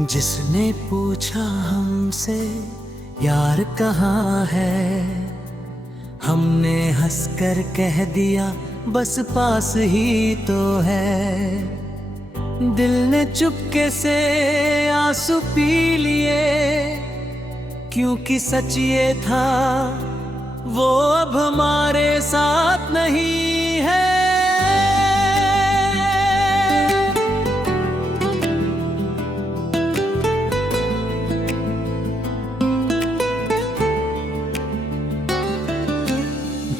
जिसने पूछा हमसे यार कहाँ है, हमने हंसकर कह दिया बस पास ही तो है। दिल ने चुपके से आंसू पी लिए, क्योंकि सच ये था वो अब हमारे साथ नहीं है।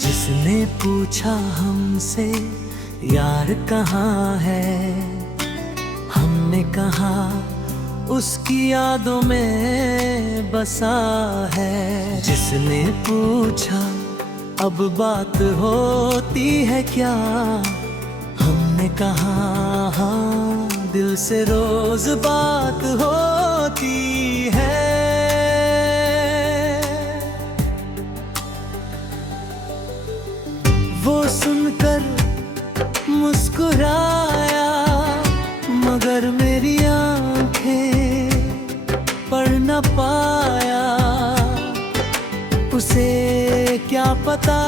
जिसने पूछा हमसे यार कहाँ है, हमने कहा उसकी यादों में बसा है। जिसने पूछा अब बात होती है क्या, हमने कहा हाँ दिल से रोज बात होती है। वो सुनकर मुस्कुराया, मगर मेरी आंखें पढ़ न पाया। उसे क्या पता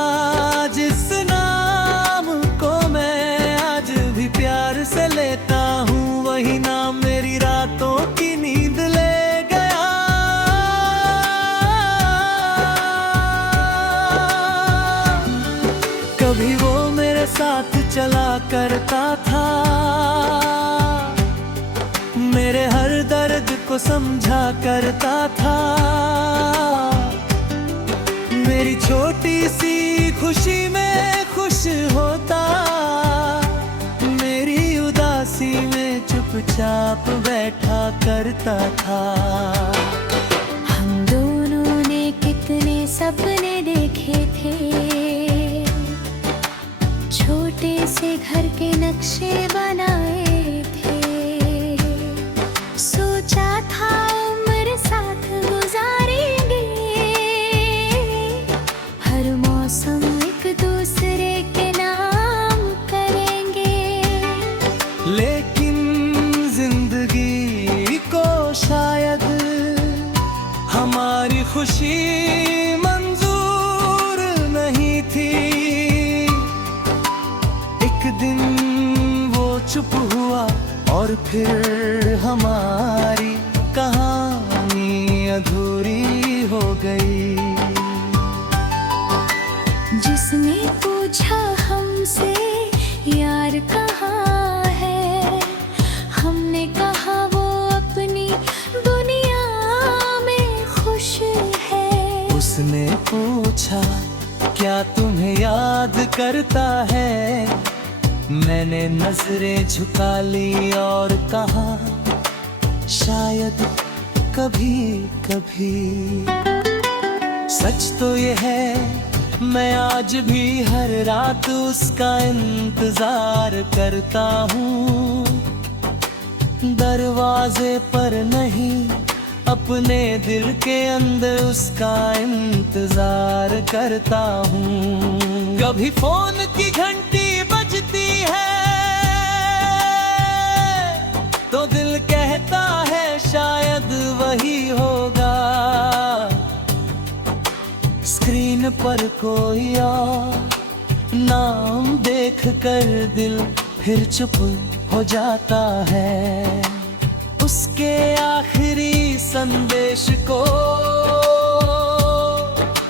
जिस नाम को मैं आज भी प्यार से लेता हूँ, वही नाम मेरी रातों की नींद ले गया। कभी वो मेरे साथ चला करता था, मेरे हर दर्द को समझा करता था। मेरी छोटी सी खुशी में खुश होता, मेरी उदासी में चुपचाप बैठा करता था। हम दोनों ने कितने सपने देखे थे, छोटे से घर के नक्शे बनाए थे। सोचा था उम्र साथ गुजारेंगे, हर मौसम एक दूसरे के नाम करेंगे। लेकिन जिंदगी को शायद हमारी खुशी मंजूर नहीं थी। एक दिन वो चुप हुआ और फिर हमारी कहानी अधूरी हो गई। जिसने पूछा हमसे यार कहाँ है, हमने कहा वो अपनी दुनिया में खुश है। उसने पूछा क्या तुम्हें याद करता है, मैंने नजरें झुका ली और कहा शायद कभी कभी। सच तो ये है मैं आज भी हर रात उसका इंतजार करता हूँ। दरवाजे पर नहीं अपने दिल के अंदर उसका इंतजार करता हूँ। कभी फोन की घंटी बजती है तो दिल कहता है शायद वही होगा। स्क्रीन पर कोई और नाम देख कर दिल फिर चुप हो जाता है। उसके आखिरी संदेश को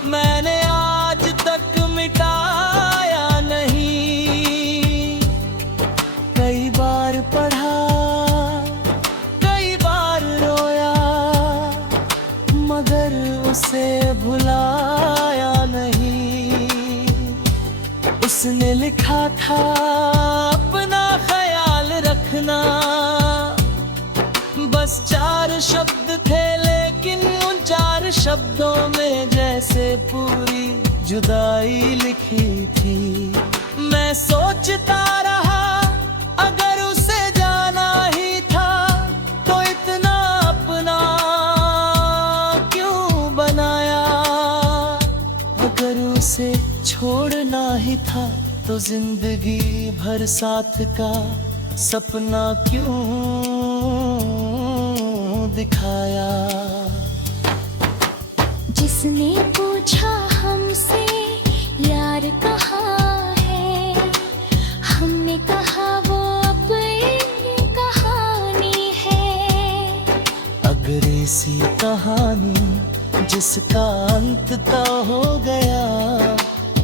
मैंने आज तक मिटाया नहीं। कई बार पढ़ा, कई बार रोया, मगर उसे भुलाया नहीं। उसने लिखा था अपना ख्याल रखना, बस 4 शब्द थे लेकिन उन 4 शब्दों में जैसे पूरी जुदाई लिखी थी। मैं सोचता रहा अगर उसे जाना ही था तो इतना अपना क्यों बनाया। अगर उसे छोड़ना ही था तो जिंदगी भर साथ का सपना क्यों दिखाया। जिसने पूछा हमसे यार कहाँ है, हमने कहा वो अपनी कहानी है। अगर ऐसी कहानी जिसका अंत तय हो गया,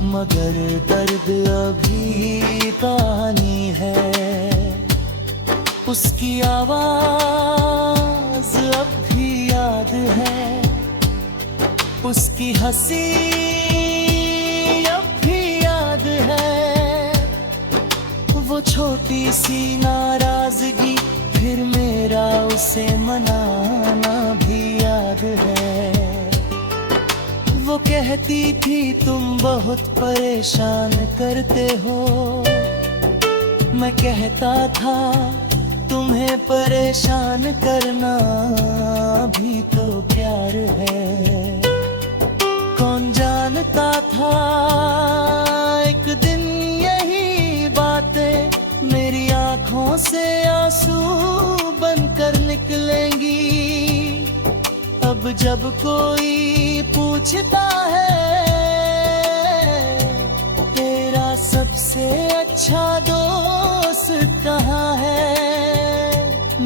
मगर दर्द अभी कहानी है। उसकी आवाज अब भी याद है, उसकी हंसी अब भी याद है। वो छोटी सी नाराजगी, फिर मेरा उसे मनाना भी याद है। वो कहती थी तुम बहुत परेशान करते हो, मैं कहता था तुम्हें परेशान करना भी तो प्यार है। कौन जानता था एक दिन यही बातें मेरी आंखों से आंसू बनकर निकलेंगी। अब जब कोई पूछता है तेरा सबसे अच्छा दोस्त कहाँ है,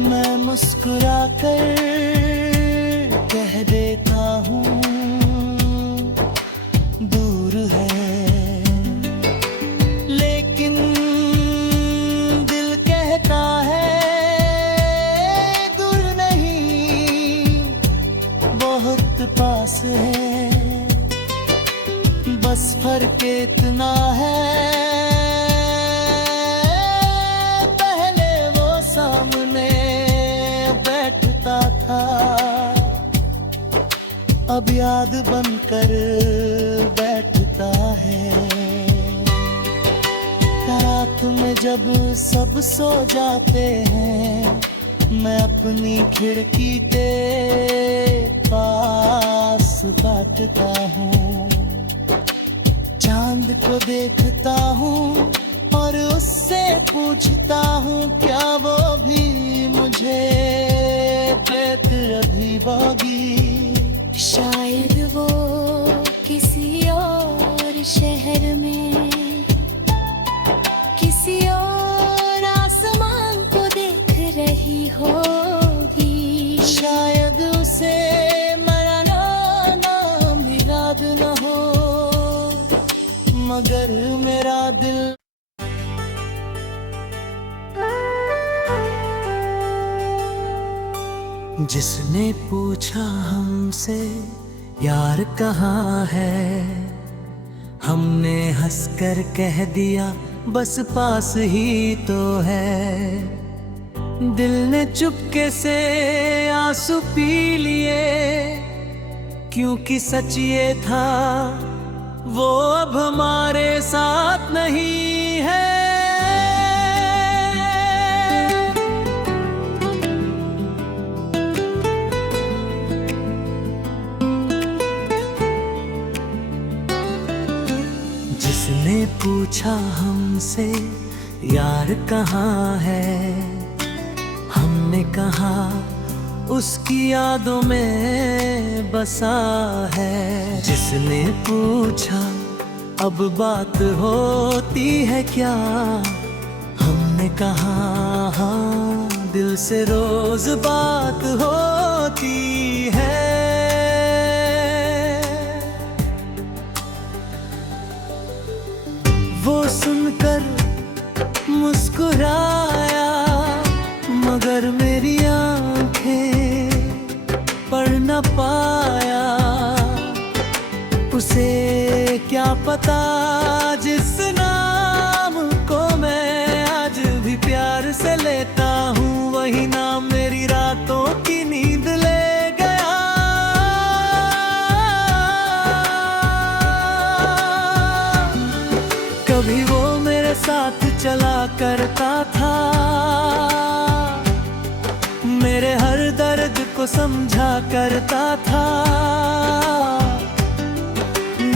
मैं मुस्कुरा कर कह देता हूँ दूर है। लेकिन दिल कहता है दूर नहीं, बहुत पास है। बस फर्क इतना है, पहले वो सामने बैठता था, अब याद बनकर बैठता है। रात में जब सब सो जाते हैं, मैं अपनी खिड़की के पास बैठता हूँ। चांद को देखता हूँ और उससे पूछता हूँ क्या वो भी मुझे अभी बागी। शायद वो किसी और शहर में किसी और आसमान को देख रही होगी। शायद उसे मेरा नाम भी याद न हो, मगर मेरा दिल जिसने पूछा हमसे यार कहाँ है, हमने हंसकर कह दिया बस पास ही तो है। दिल ने चुपके से आंसू पी लिए, क्योंकि सच ये था वो अब हमारे साथ नहीं है। जिसने पूछा हमसे यार कहाँ है, हमने कहा उसकी यादों में बसा है। जिसने पूछा अब बात होती है क्या, हमने कहा हाँ दिल से रोज बात होती है। वो सुनकर मुस्कुराया, मगर मेरी आंखें पढ़ न पाया। उसे क्या पता जिस नाम को मैं आज भी प्यार से लेता हूँ, वही नाम मेरी रातों की नींद ले गया। कभी वो मेरे साथ चला करता था, मेरे हर दर्द को समझा करता था।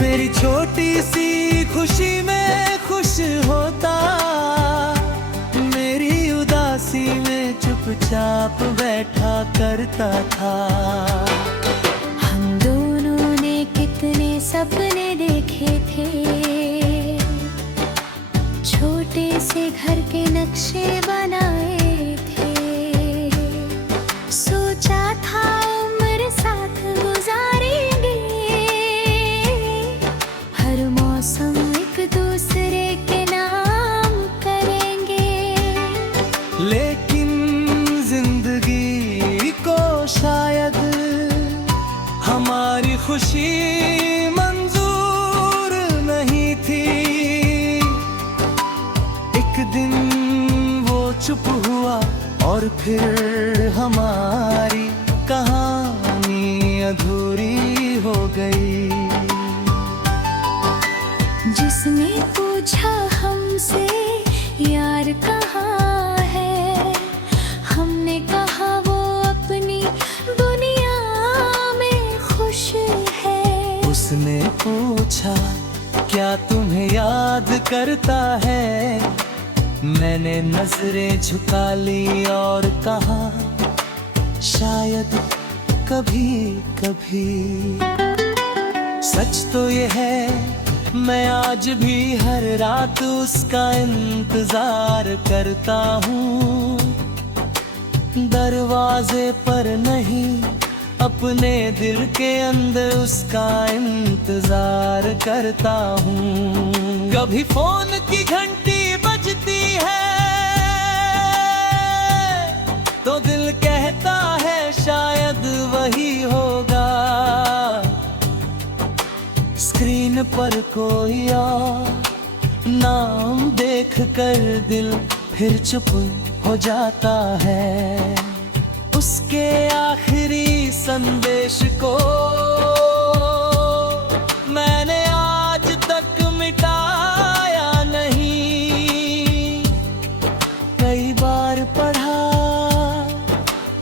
मेरी छोटी सी खुशी में खुश होता, मेरी उदासी में चुपचाप बैठा कर करता था। हम दोनों ने कितने सपने देखे थे, छोटे से घर के नक्शे बनाए थे। सोचा था उम्र साथ गुजारेंगे, हर मौसम एक दूसरे के नाम करेंगे। लेकिन जिंदगी को शायद हमारी खुशी मंजूर नहीं थी। एक दिन वो चुप हुआ और फिर हमारी कहानी अधूरी हो गई। जिसने पूछा हमसे यार कहाँ है, हमने कहा वो अपनी दुनिया में खुश है। उसने पूछा क्या तुम्हें याद करता है, मैंने नजरें झुका ली और कहा शायद कभी कभी। सच तो ये है मैं आज भी हर रात उसका इंतजार करता हूँ। दरवाजे पर नहीं अपने दिल के अंदर उसका इंतजार करता हूँ। कभी फोन की घंटी बजती है तो दिल कहता है शायद वही होगा। स्क्रीन पर कोई और नाम देख कर दिल फिर चुप हो जाता है। उसके आखिरी संदेश को मैंने आज तक मिटाया नहीं। कई बार पढ़ा,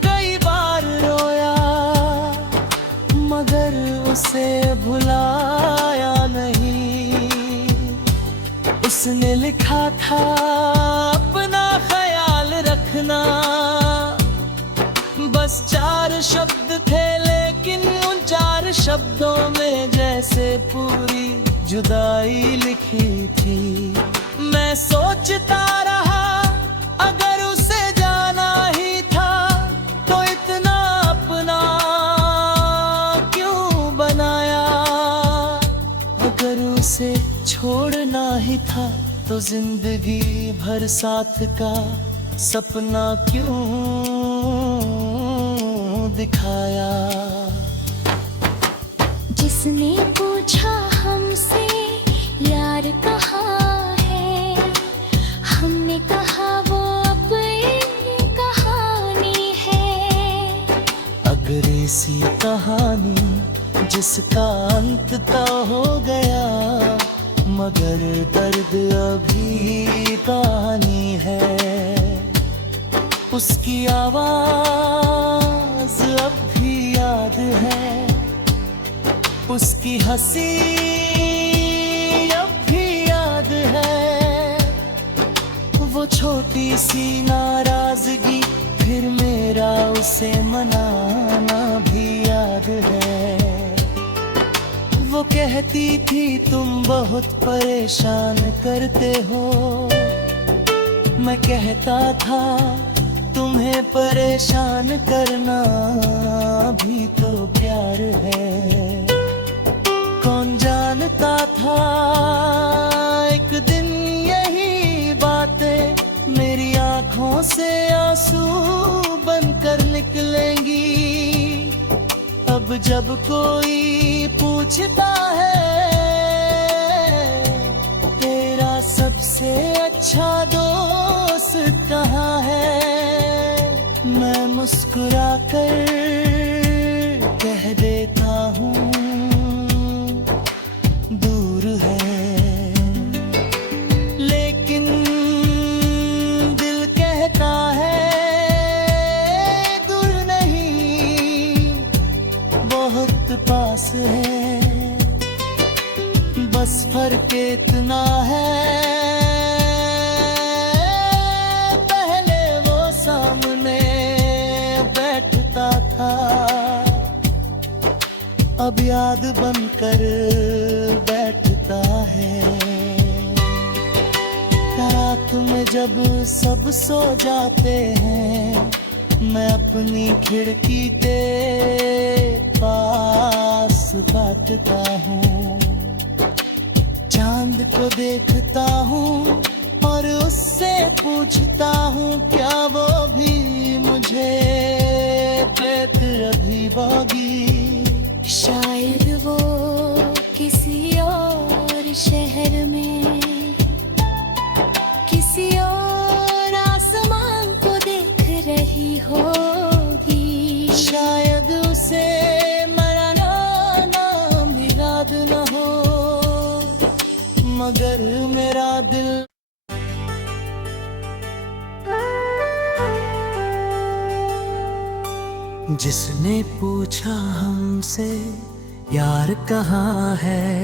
कई बार रोया, मगर उसे भुलाया नहीं। उसने लिखा था अपना ख्याल रखना, बस 4 शब्द थे लेकिन उन 4 शब्दों में जैसे पूरी जुदाई लिखी थी। मैं सोचता रहा अगर उसे जाना ही था तो इतना अपना क्यों बनाया। अगर उसे छोड़ना ही था तो जिंदगी भर साथ का सपना क्यों दिखाया। जिसने पूछा हमसे यार कहाँ है, हमने कहा वो अपनी कहानी है। अगर ऐसी कहानी जिसका अंत तय हो गया, मगर दर्द अभी कहानी है। उसकी आवाज अब भी याद है, उसकी हंसी अब भी याद है। वो छोटी सी नाराजगी फिर मेरा उसे मनाना भी याद है। वो कहती थी तुम बहुत परेशान करते हो, मैं कहता था तुम्हें परेशान करना भी तो प्यार है। कौन जानता था एक दिन यही बातें मेरी आंखों से आंसू बनकर निकलेंगी। अब जब कोई पूछता है तेरा सबसे अच्छा दोस्त कहाँ है, मैं मुस्कुरा कर कह देता हूँ दूर है। लेकिन दिल कहता है दूर नहीं, बहुत पास है। बस फर्क इतना है पहले वो सामने बैठता था याद बनकर बैठता है। रात में जब सब सो जाते हैं, मैं अपनी खिड़की के पास बैठता हूँ। चांद को देखता हूँ और उससे पूछता हूँ, क्या वो भी मुझे अभी बोगी। शायद वो किसी और शहर में किसी और आसमान को देख रही होगी। शायद उसे मेरा नाम भी याद न हो, मगर मेरा दिल जिसने पूछा हमसे यार कहाँ है,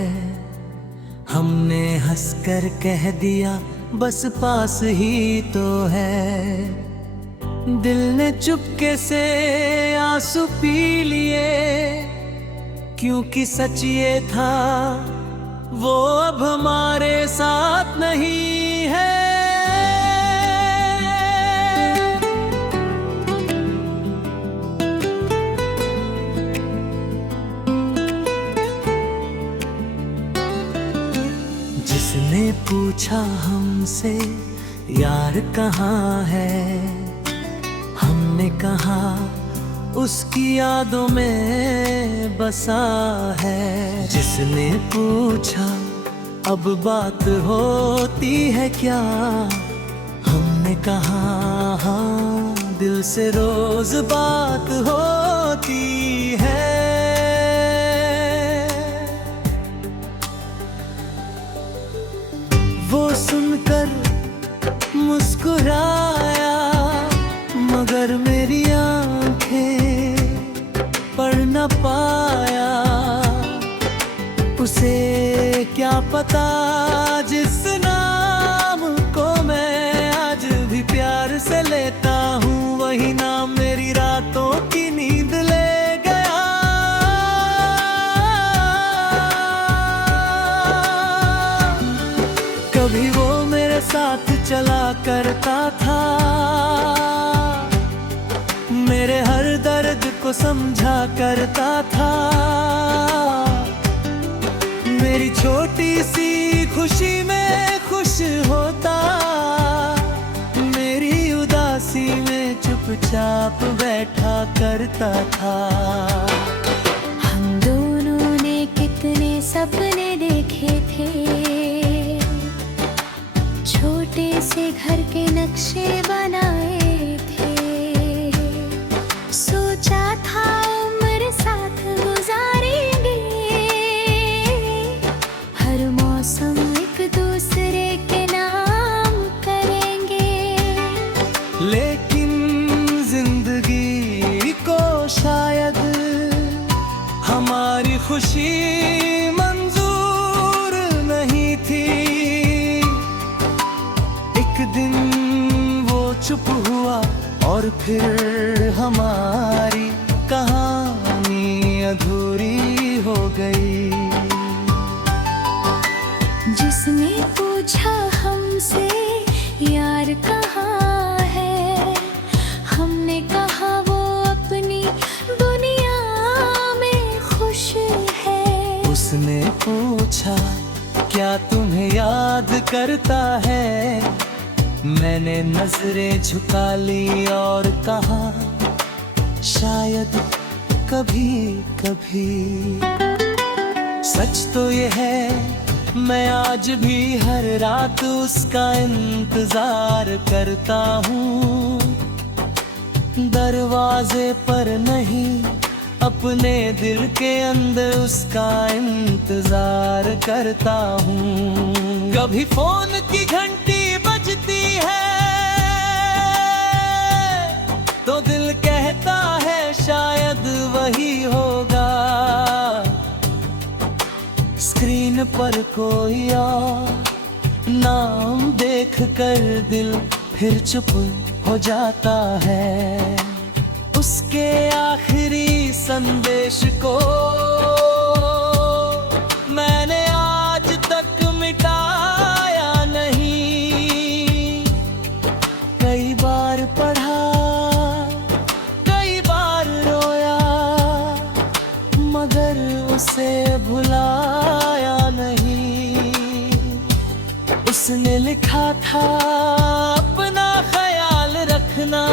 हमने हंसकर कह दिया बस पास ही तो है। दिल ने चुपके से आंसू पी लिए, क्योंकि सच ये था वो अब हमारे साथ नहीं है। जिसने पूछा हमसे यार कहाँ है, हमने कहा उसकी यादों में बसा है। जिसने पूछा अब बात होती है क्या, हमने कहा हाँ, दिल से रोज बात होती है। वो सुनकर मुस्कुराया, मगर मेरी आंखें पढ़ न पाया। उसे क्या पता जिस नाम को मैं आज भी प्यार से लेता हूँ, वही नाम मेरी रातों की नींद ले गया। कभी वो मेरे साथ चला करता था, मेरे हर दर्द को समझा करता था। मेरी छोटी सी खुशी में खुश होता, मेरी उदासी में चुपचाप बैठा करता था। हम दोनों ने कितने सपने देखे थे, छोटे से घर के नक्शे बनाए थे। सोचा था उम्र साथ गुजारेंगे, हर मौसम एक दूसरे के नाम करेंगे। लेकिन जिंदगी को शायद हमारी खुशी मंजूर नहीं थी। एक दिन वो चुप हुआ और फिर हमारी कहानी अधूरी हो गई। जिसने पूछा हमसे यार कहाँ है, हमने कहा वो अपनी दुनिया में खुश है। उसने पूछा क्या तुम्हें याद करता है, मैंने नजरें झुका ली और कहा शायद कभी कभी। सच तो ये है मैं आज भी हर रात उसका इंतजार करता हूँ। दरवाजे पर नहीं, अपने दिल के अंदर उसका इंतजार करता हूँ। कभी फोन की घंटी बजती है तो दिल कहता है शायद वही होगा। स्क्रीन पर कोई और नाम देखकर दिल फिर चुप हो जाता है। उसके आखिरी संदेश को अपना ख्याल रखना।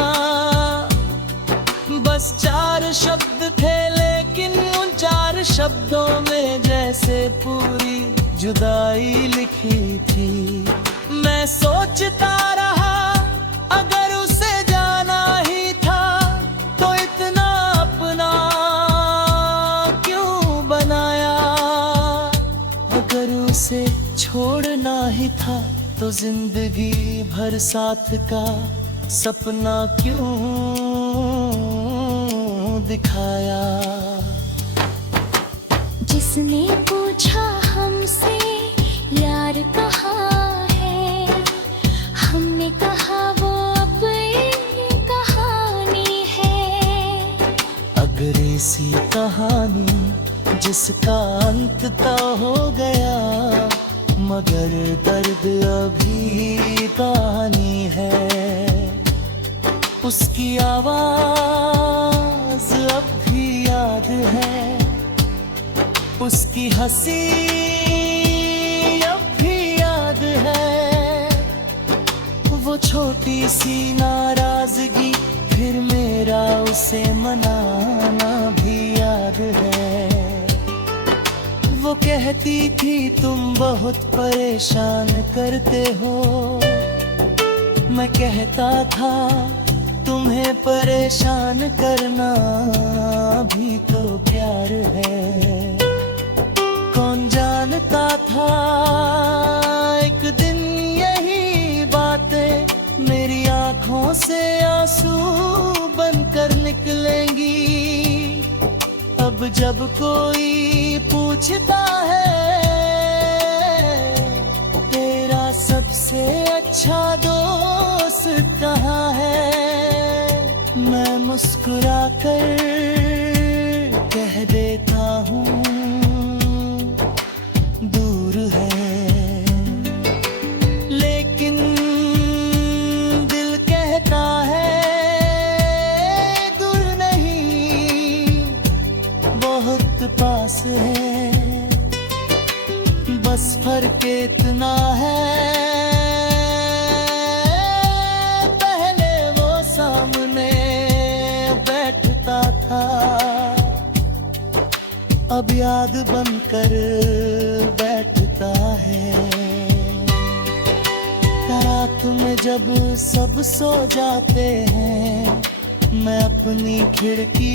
बस 4 शब्द थे लेकिन उन 4 शब्दों में जैसे पूरी जुदाई लिखी थी। मैं सोचता रहा अगर उसे जाना ही था तो इतना अपना क्यों बनाया। अगर उसे छोड़ना ही था तो जिंदगी भर साथ का सपना क्यों दिखाया। जिसने पूछा हमसे यार कहाँ है, हमने कहा वो अपनी कहानी है। अगर ऐसी कहानी जिसका अंत तय हो गया, मगर दर्द अभी कहानी है। उसकी आवाज अब भी याद है, उसकी हंसी अब भी याद है। वो छोटी सी नाराजगी फिर मेरा उसे मनाना भी याद है। वो कहती थी तुम बहुत परेशान करते हो, मैं कहता था तुम्हें परेशान करना भी तो प्यार है। कौन जानता था एक दिन यही बातें मेरी आंखों से आंसू बनकर निकलेंगी। अब जब कोई पूछता है तेरा सबसे अच्छा दोस्त कहाँ है, मैं मुस्कुरा कर कह देता हूँ दूर है। लेकिन दिल कहता है दूर नहीं, बहुत पास है। बस फर्क इतना है पहले वो सामने बैठता था, अब याद बनकर बैठता है। रात में जब सब सो जाते हैं, मैं अपनी खिड़की